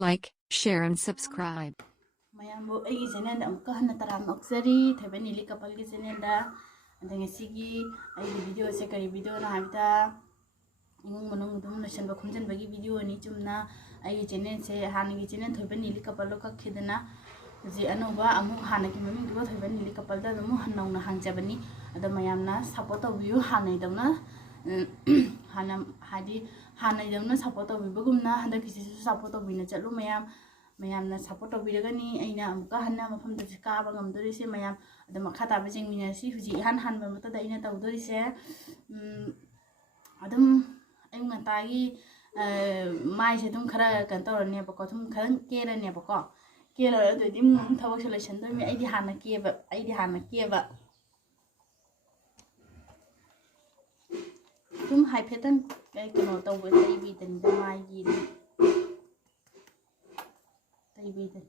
Like, share and subscribe. mayambu ai channel amka hanna taram oksari thebeni li couple gi channel da adanga sigi ai video se kari video na habita imung manung dum nation ba khumjan bagi video ni chumna ai channel se hangi channel thebeni li couple ka khidna ji anoba amu hanaki maming du thebeni li couple da mu hannauna hangjabani ada mayamna support obiu hanai damna hana hadi hanai damna support obibagumna handa kisi support obina chalu mayam mayamna support obiragani aina amka hanna mafam da ka ba ngam dori se mayam ada makha ta ba jing mina si huji han han ba mata da ina taw dori se adum ay nga ta gi mai se dum khara kan tor ne ba ko thum khan ke ra ne ba ko ke la do dim thawak selection do mi ai di hanna ke ba tum hai phetan kai kono taw ba tai bi tan da mai gi tai bi tan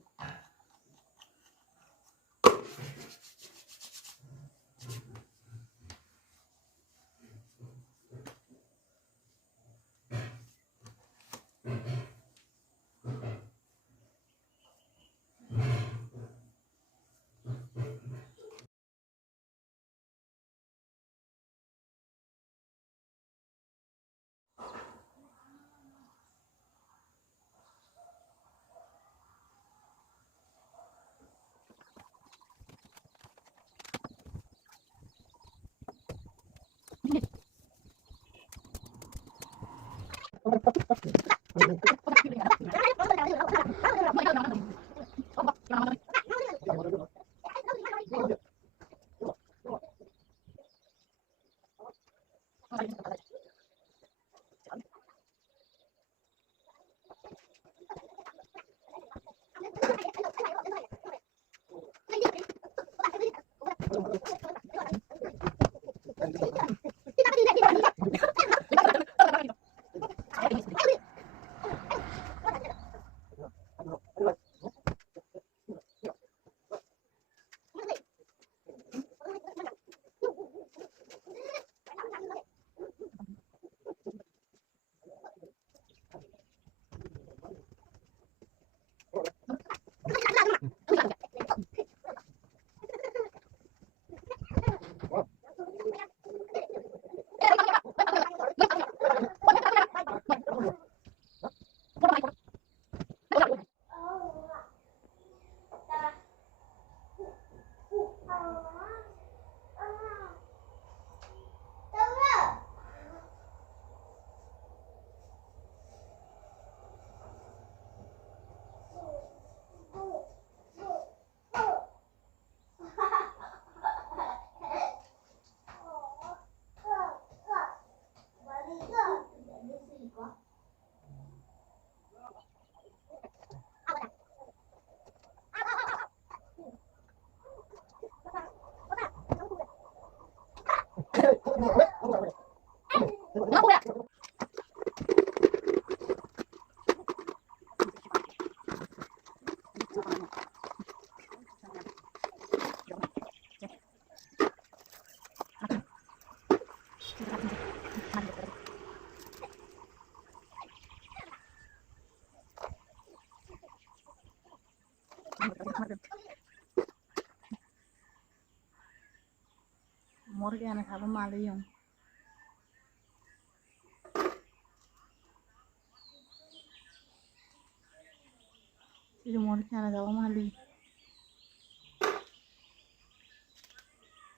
Morgan khaba mali yung si Morgan khaba mali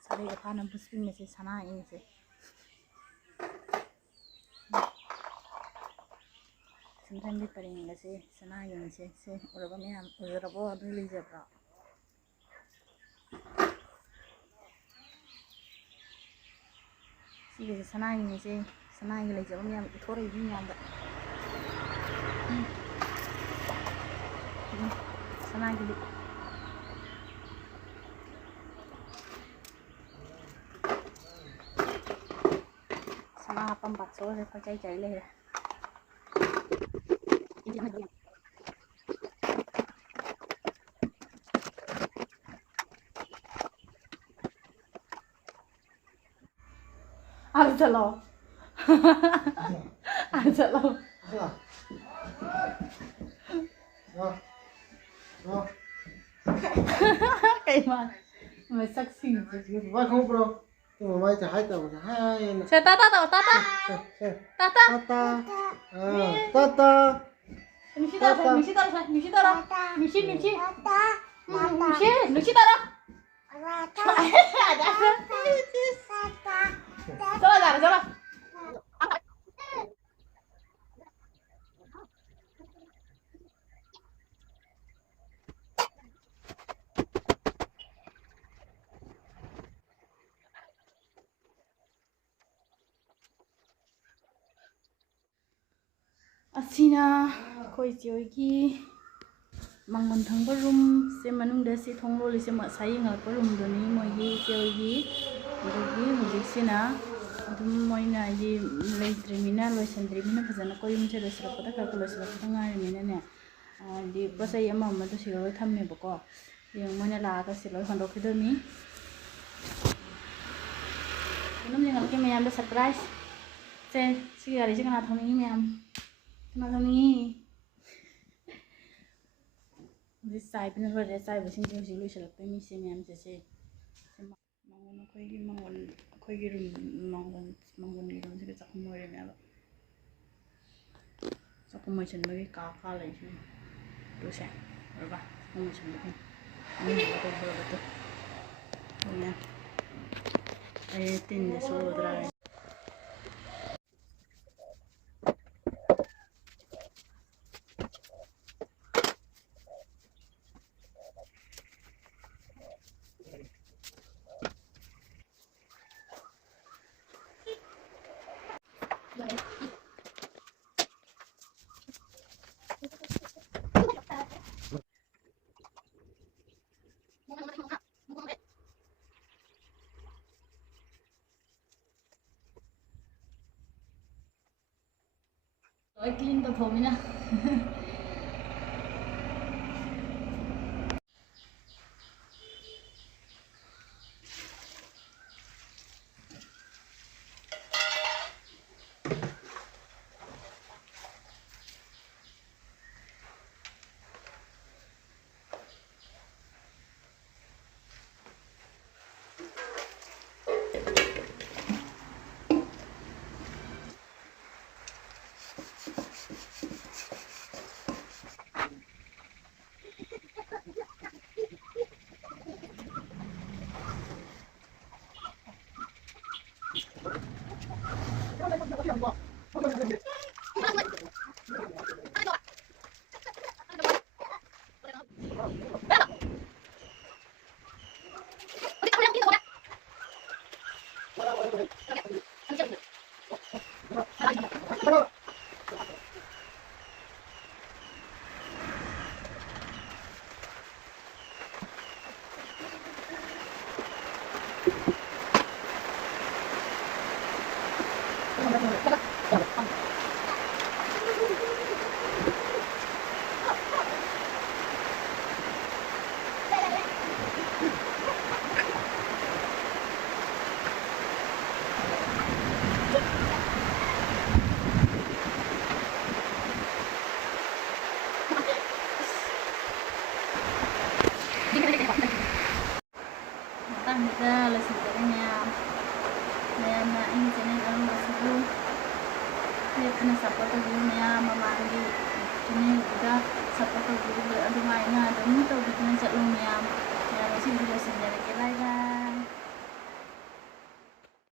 sari ka na buspin me se sana in se sindan di paring la se sana in se uraba me am uraba adu li jabra si ke sana in se sana in li jabra me am thore bi nyam da sana in sana pam bak so se ko chai chai le ăn thật lâu ăn thật lâu Cái mà sắc xinh. Vai không bro. Nhưng mà mai thì hai tàu thì hai. Xe ta ta ta ta ta. Ta ta. Tata. Tata. Nushi taro, nushi taro, nushi taro. Nushi, nushi. Nushi, nushi taro. Salah, salah, salah. Asina koi joigi mangon thangba room se manung da se thonglo le se ma sai ngal pa room do ni moi gi joigi jogi hujik sina dum moi na ji leitrimina loisandrimina phajana koi yum se resra pada ka ko lesra thanga rimina ne di basai ama ma to siroi thamme bako yang moi na la ka siloi hondo khidoni kunum jangal ke mayam da surprise se sigari se kana thoni mayam Malami. This side, but not the side, but since you shall pay me, say, I'm to say, Mangon, Kogi, Mangon, Kogi, Mangon, you don't get a more than so much and maybe car college to say, River, how much I'm looking. I think the soul dry. Clean the phone. Kita lesson mayam mayam na ini channel alam masiku ini kena support to mayam mama di channel kita support to guru adumai na adum to